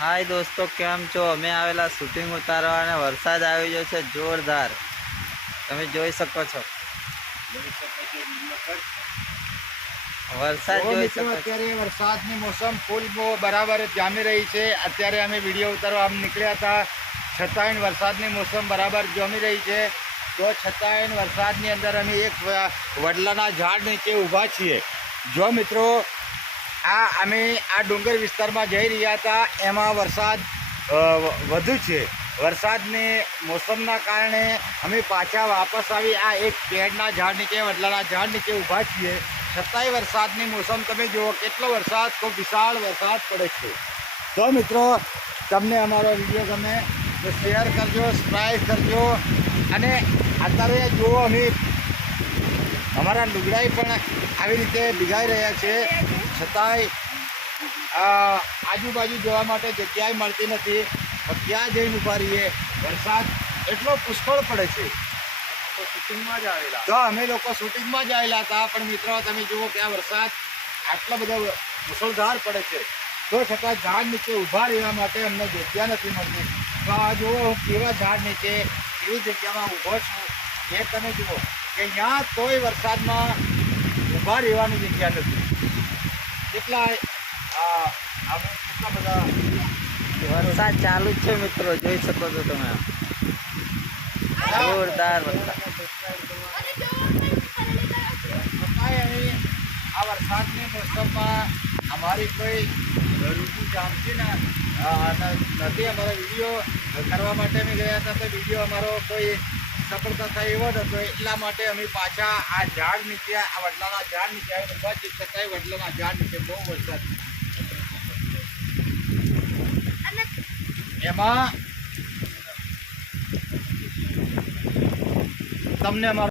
हाय दोस्तों, केम छो? अमे आवेला शूटिंग उतारवा અને વરસાદ આવી ગયો છે જોરદાર. તમે જોઈ શકો છો વરસાદ જોઈ શકો છો. અત્યારે વરસાદની મોસમ ફૂલ બરાબર જામી રહી છે. અત્યારે અમે વિડીયો ઉતારવા નીકળ્યા હતા, છતાંય વરસાદની મોસમ બરાબર જામી રહી છે. તો છતાંય વરસાદની અંદર અમે એક વડલાના ઝાડ નીચે ઊભા છીએ. જો મિત્રો, અમે આ ડુંગર વિસ્તારમાં જઈ રહ્યા હતા, એમાં વરસાદ વધુ છે. વરસાદની મોસમના કારણે અમે પાછા વાપસ આવી આ એક પેડના ઝાડ નીચે, વડલાના ઝાડ નીચે ઊભા છીએ. છતાંય વરસાદની મોસમ તમે જુઓ, કેટલો વરસાદ, ખૂબ વિશાળ વરસાદ પડે છે. તો મિત્રો, તમને અમારો વિડીયો ગમે તો શેર કરજો, સબસ્ક્રાઈબ કરજો. અને અત્યારે જુઓ, અમે અમારા લુગડાઈ પણ આવી રીતે ભીગાઈ રહ્યા છે. છતાંય આજુબાજુ જોવા માટે જગ્યાએ મળતી નથી. ક્યાં જઈને ઊભા રહીએ? વરસાદ એટલો પુષ્કળ પડે છે. તો અમે લોકો શૂટિંગમાં જ આવેલા હતા, પણ મિત્રો તમે જુઓ કે આ વરસાદ આટલો બધો મુસળધાર પડે છે. તો છતાં ઝાડ નીચે ઊભા રહેવા માટે અમને જગ્યા નથી મળતી. તો આ જુઓ, હું કેવા ઝાડ નીચે એવી જગ્યામાં ઊભો છું. એ તમે જુઓ કે અહીંયા તોય વરસાદમાં ઊભા રહેવાની જગ્યા નથી. કેટલા બધા વરસાદ ચાલુ જ છે મિત્રો, જોઈ શકો છો તમે. જોરદાર વરસાદ. આ વરસાદની મોસમમાં અમારી કોઈ ઋતુ જામતી નથી. અમારો વિડીયો કરવા માટે અમે ગયા હતા, તો વિડીયો અમારો કોઈ સફળતા થાય એવો જ હતો. એટલા માટે અમે પાછા આ ઝાડ નીચે, આ વડલાના ઝાડ નીચે આવીને ઊભા છીએ. છતાંય વડલાના ઝાડ નીચે બહુ વરસાદ. એમાં તમને અમારો